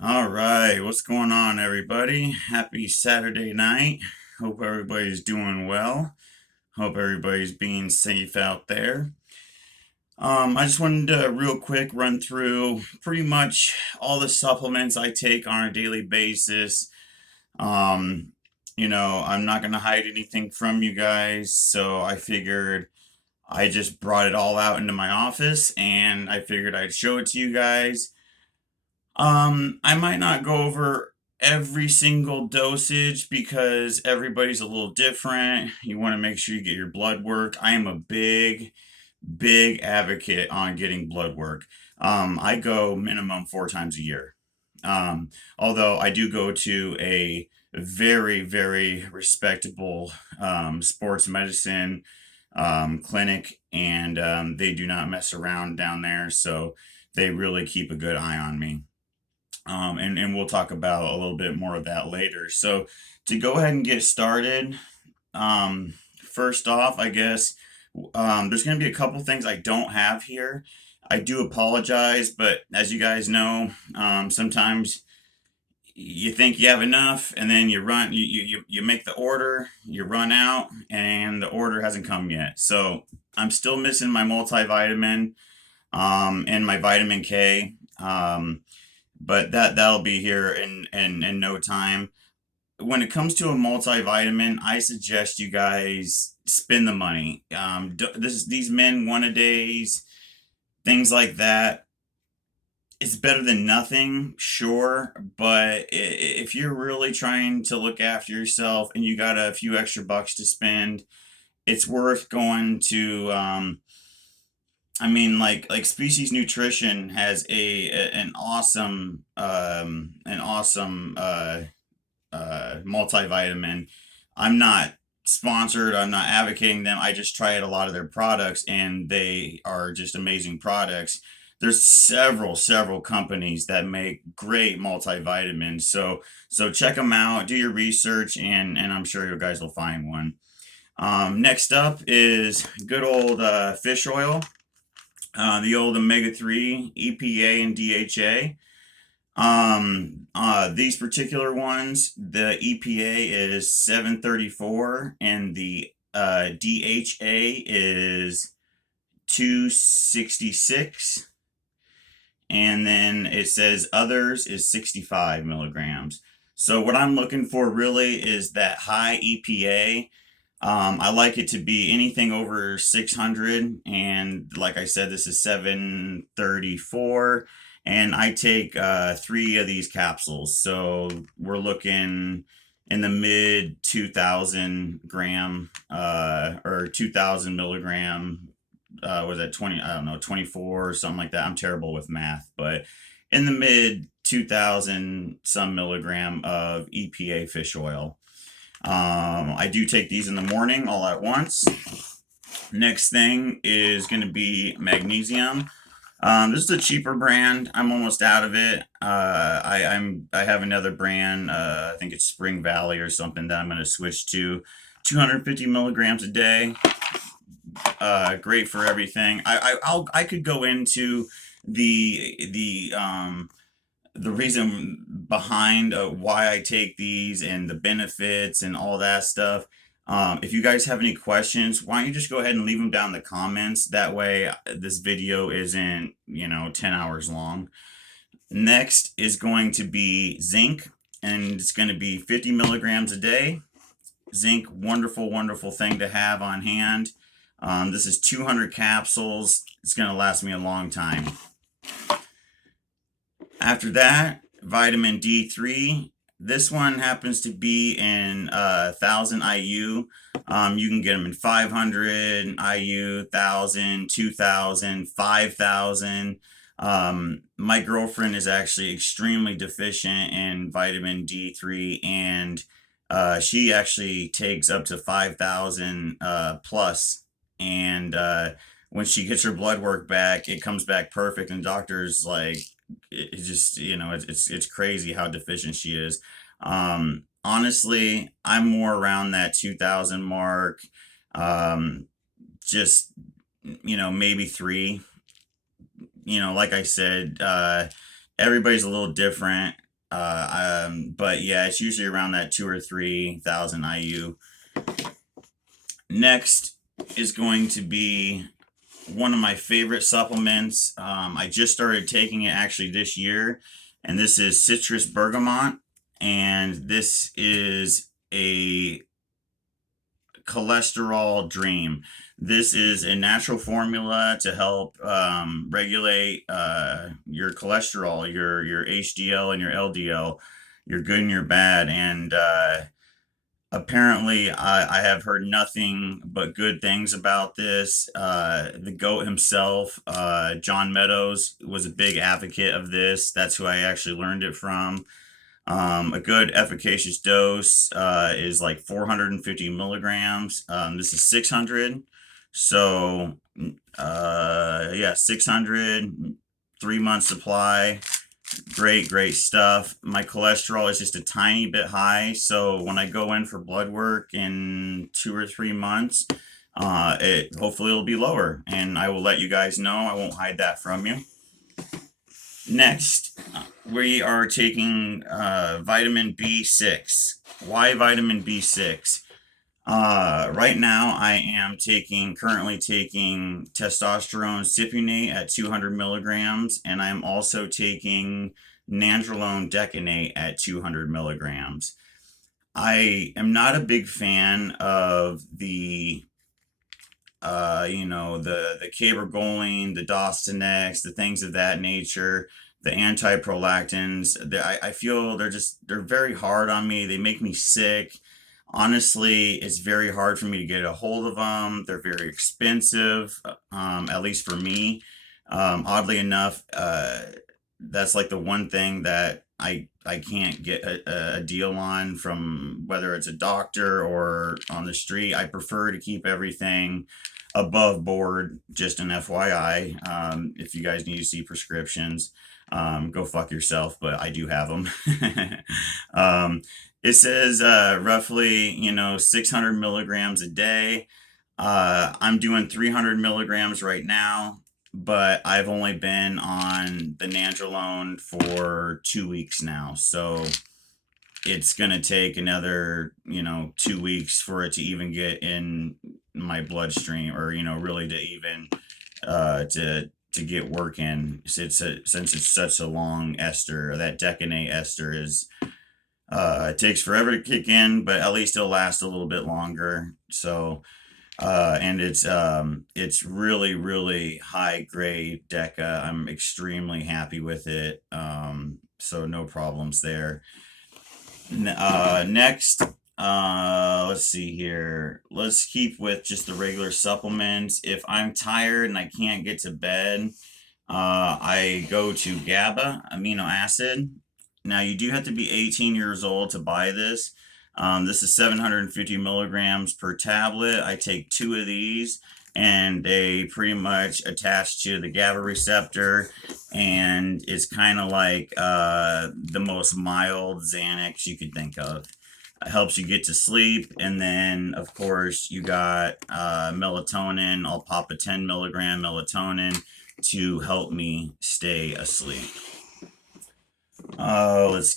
All right, what's going on, everybody? Happy Saturday night. Hope everybody's doing well. Hope everybody's being safe out there. I just wanted to real quick run through pretty much all the supplements I take on a daily basis. Um, I'm not gonna hide anything from you guys, so I figured I just brought it all out into my office and I figured I'd show it to you guys. I might not go over every single dosage because everybody's a little different. You want to make sure you get your blood work. I am a big advocate on getting blood work. I go minimum 4 times a year. Although I do go to a very respectable sports medicine clinic, and they do not mess around down there, so they really keep a good eye on me. And we'll talk about a little bit more of that later. So to go ahead and get started, first off, I guess there's going to be a couple things I don't have here. I do apologize, but as you guys know, sometimes you think you have enough, and then you make the order, you run out, and the order hasn't come yet. So I'm still missing my multivitamin and my vitamin K. But that'll be here in no time. When it comes to a multivitamin, I suggest you guys spend the money. These men one a days, things like that. It's better than nothing, sure, but if you're really trying to look after yourself and you got a few extra bucks to spend, it's worth going to like Species Nutrition has an awesome multivitamin. I'm not sponsored. I'm not advocating them. I just try out a lot of their products, and they are just amazing products. There's several companies that make great multivitamins. So check them out. Do your research, and I'm sure you guys will find one. Next up is good old fish oil, the old omega-3, EPA, and DHA. These particular ones, the EPA is 734 and the DHA is 266. And then it says others is 65 milligrams. So what I'm looking for really is that high EPA. I like it to be anything over 600, and like I said, this is 734, and I take 3 of these capsules, so we're looking in the mid 2000 gram or 2000 milligram. Was that 20? I don't know, 24 or something like that. I'm terrible with math, but in the mid 2000 some milligram of EPA fish oil. I do take these in the morning all at once. Next thing is going to be magnesium. This is a cheaper brand. I'm almost out of it. I have another brand. I think it's Spring Valley or something that I'm going to switch to. 250 milligrams a day. Great for everything. I could go into the reason behind why I take these and the benefits and all that stuff. If you guys have any questions, why don't you just go ahead and leave them down in the comments? That way, this video isn't, 10 hours long. Next is going to be zinc, and it's going to be 50 milligrams a day. Zinc, wonderful thing to have on hand. This is 200 capsules. It's going to last me a long time. After that, vitamin D3. This one happens to be in 1000 IU. You can get them in 500 IU, 1000, 2000, 5000. My girlfriend is actually extremely deficient in vitamin D3, and she actually takes up to 5000 plus. And when she gets her blood work back, it comes back perfect. And doctors like it's just it's crazy how deficient she is. Honestly, I'm more around that 2000 mark. Just maybe 3. Like I said, everybody's a little different. But yeah, it's usually around that 2 or 3 thousand IU. Next is going to be one of my favorite supplements. I just started taking it actually this year, and this is citrus bergamot. And this is a cholesterol dream. This is a natural formula to help regulate your cholesterol, your HDL and your LDL, your good and your bad. And apparently, I have heard nothing but good things about this. The GOAT himself, John Meadows, was a big advocate of this. That's who I actually learned it from. A good efficacious dose is like 450 milligrams. This is 600. So, yeah, 600, 3 month supply. Great, great stuff. My cholesterol is just a tiny bit high. So when I go in for blood work in 2 or 3 months, it hopefully it'll be lower, and I will let you guys know. I won't hide that from you. Next, we are taking vitamin B6. Why vitamin B6? Right now, I am currently taking testosterone cypionate at 200 milligrams, and I'm also taking nandrolone decanate at 200 milligrams. I am not a big fan of the cabergoline, the Dostinex, the things of that nature, the antiprolactins. I feel they're very hard on me. They make me sick. Honestly, it's very hard for me to get a hold of them. They're very expensive, at least for me. Oddly enough, that's like the one thing that I can't get a deal on, from whether it's a doctor or on the street. I prefer to keep everything above board. Just an FYI, if you guys need to see prescriptions, go fuck yourself, but I do have them. um, it says roughly, 600 milligrams a day. I'm doing 300 milligrams right now, but I've only been on the nandrolone for 2 weeks now. So it's going to take another, 2 weeks for it to even get in my bloodstream, or, really to even to get working. Since it's such a long ester. That decanate ester is it takes forever to kick in, but at least it'll last a little bit longer. So and it's really, really high grade deca. I'm extremely happy with it. So no problems there. Next, let's see here. Let's keep with just the regular supplements. If I'm tired and I can't get to bed, I go to GABA amino acid. Now, you do have to be 18 years old to buy this. This is 750 milligrams per tablet. I take 2 of these, and they pretty much attach to the GABA receptor, and it's kind of like the most mild Xanax you could think of. It helps you get to sleep, and then, of course, you got melatonin. I'll pop a 10 milligram melatonin to help me stay asleep. Let's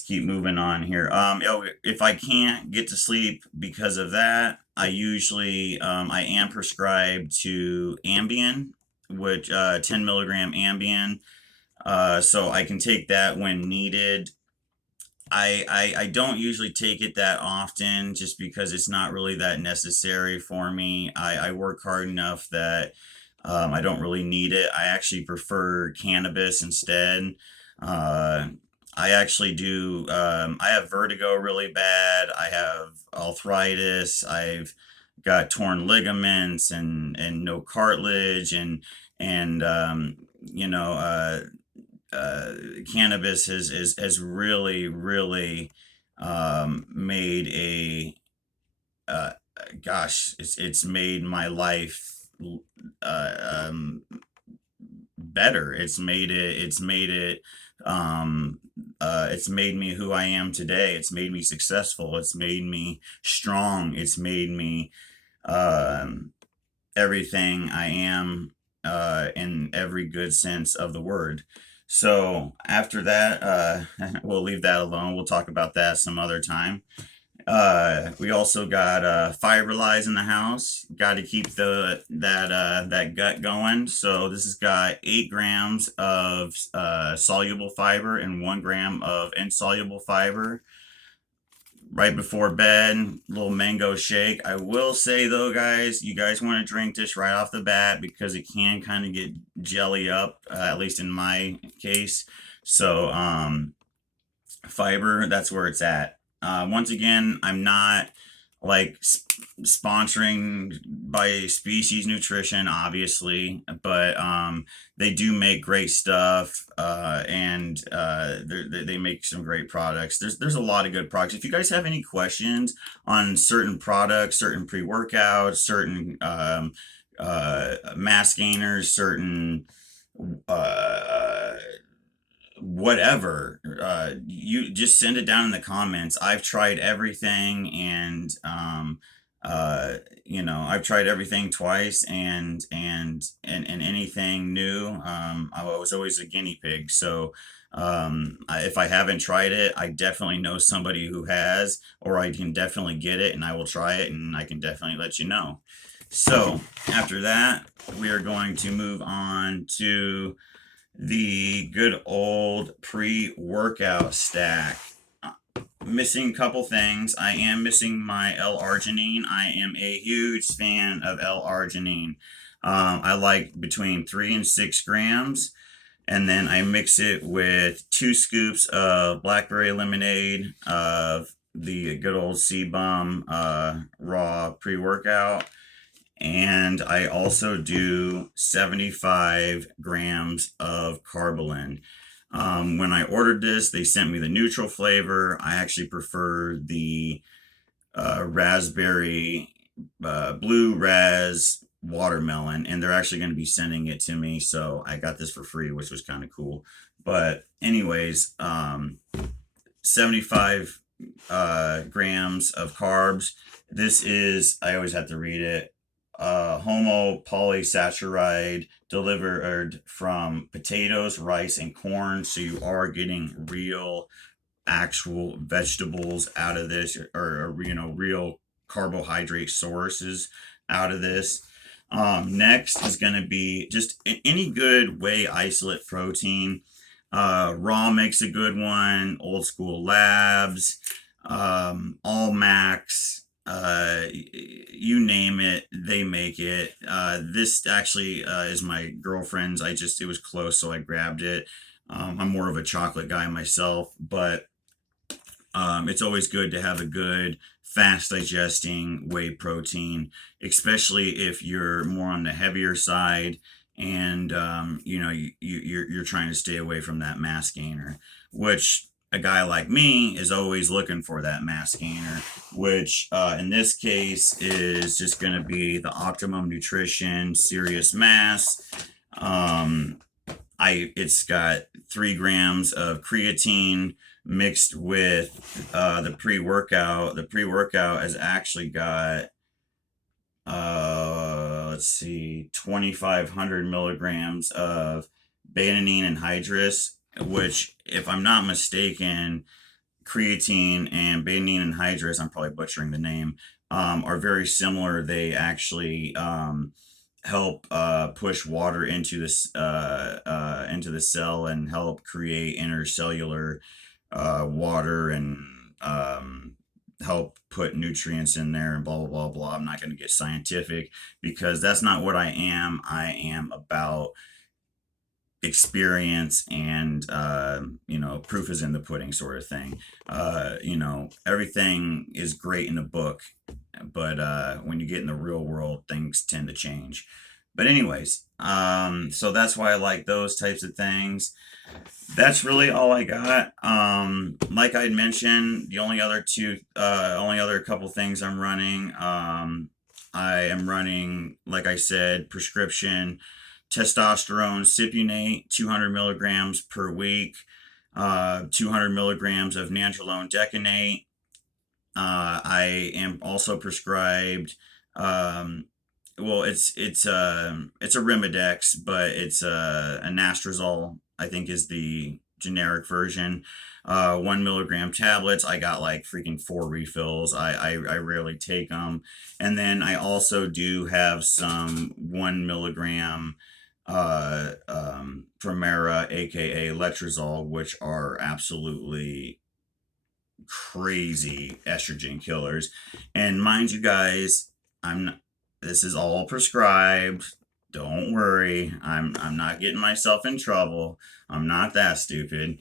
keep moving on here. If I can't get to sleep because of that, I am prescribed to Ambien, which 10 milligram Ambien. So I can take that when needed. I don't usually take it that often, just because it's not really that necessary for me. I work hard enough that I don't really need it. I actually prefer cannabis instead. Uh, I actually do. I have vertigo really bad. I have arthritis. I've got torn ligaments and no cartilage, and you know uh, cannabis has really, really made uh, it's made my life um, better. It's made me who I am today. It's made me successful. It's made me strong. It's made me um, everything I am, in every good sense of the word. So after that, we'll leave that alone. We'll talk about that some other time. We also got Fiberlize in the house. Got to keep that gut going. So this has got 8 grams of soluble fiber and 1 gram of insoluble fiber. Right before bed, little mango shake. I will say though, guys, you guys want to drink this right off the bat because it can kind of get jelly up, at least in my case. So fiber, that's where it's at. Once again, I'm not like sponsoring by Species Nutrition, obviously, but they do make great stuff, and they make some great products. There's a lot of good products. If you guys have any questions on certain products, certain pre-workouts, certain mass gainers, certain uh, whatever, you just send it down in the comments. I've tried everything, and I've tried everything twice, and anything new, I was always a guinea pig. So if I haven't tried it, I definitely know somebody who has, or I can definitely get it and I will try it and I can definitely let you know. So after that, we are going to move on to the good old pre-workout stack. Missing a couple things. I am missing my L-arginine. I am a huge fan of L-arginine. I like between 3 and 6 grams, and then I mix it with 2 scoops of blackberry lemonade of the good old CBum raw pre-workout, and I also do 75 grams of Carbolin. When I ordered this, they sent me the neutral flavor. I actually prefer the raspberry, blue ras watermelon, and they're actually going to be sending it to me. So I got this for free, which was kind of cool. But, anyways, 75 grams of carbs. This is, I always have to read it, homopolysaccharide delivered from potatoes, rice, and corn. So you are getting real, actual vegetables out of this, or real carbohydrate sources out of this. Next is going to be just any good whey isolate protein. Raw makes a good one. Old School Labs, All Max, you name it, they make it. This actually is my girlfriend's. It was close, so I grabbed it. I'm more of a chocolate guy myself, but it's always good to have a good, fast digesting whey protein, especially if you're more on the heavier side, and you're trying to stay away from that mass gainer, which a guy like me is always looking for that mass gainer, which in this case is just going to be the Optimum Nutrition Serious Mass. It's got 3 grams of creatine mixed with the pre-workout. The pre-workout has actually got, let's see, 2,500 milligrams of bananine anhydrous, which, if I'm not mistaken, creatine and bananine anhydrous, I'm probably butchering the name, are very similar. They actually help push water into into the cell and help create intercellular water, and help put nutrients in there, and blah blah blah blah. I'm not going to get scientific because that's not what I am. I am about experience, and proof is in the pudding sort of thing. Everything is great in a book, but when you get in the real world, things tend to change. But anyways, so that's why I like those types of things. That's really all I got. Like I mentioned, the only other couple things I'm running, I am running, like I said, prescription testosterone cypionate, 200 milligrams per week, 200 milligrams of nandrolone decanate. I am also prescribed, well, it's a Remedex, but it's a anastrozole I think is the generic version. 1 milligram tablets. I got like freaking 4 refills. I rarely take them. And then I also do have some 1 milligram Primera, aka Letrozole, which are absolutely crazy estrogen killers. And mind you guys, I'm not, this is all prescribed. Don't worry. I'm not getting myself in trouble. I'm not that stupid.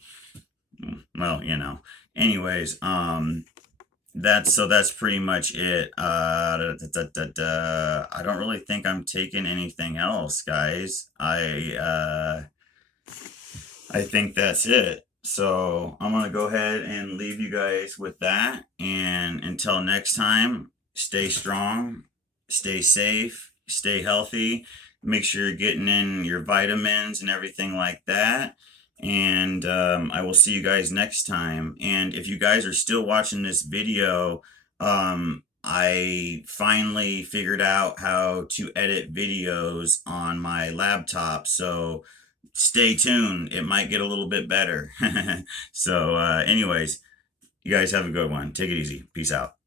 Well, you know. Anyways, that's pretty much it. I don't really think I'm taking anything else, guys. I think that's it. So I'm gonna go ahead and leave you guys with that. And until next time, stay strong, stay safe, stay healthy. Make sure you're getting in your vitamins and everything like that. And I will see you guys next time. And if you guys are still watching this video, I finally figured out how to edit videos on my laptop. So stay tuned. It might get a little bit better. So, anyways, you guys have a good one. Take it easy. Peace out.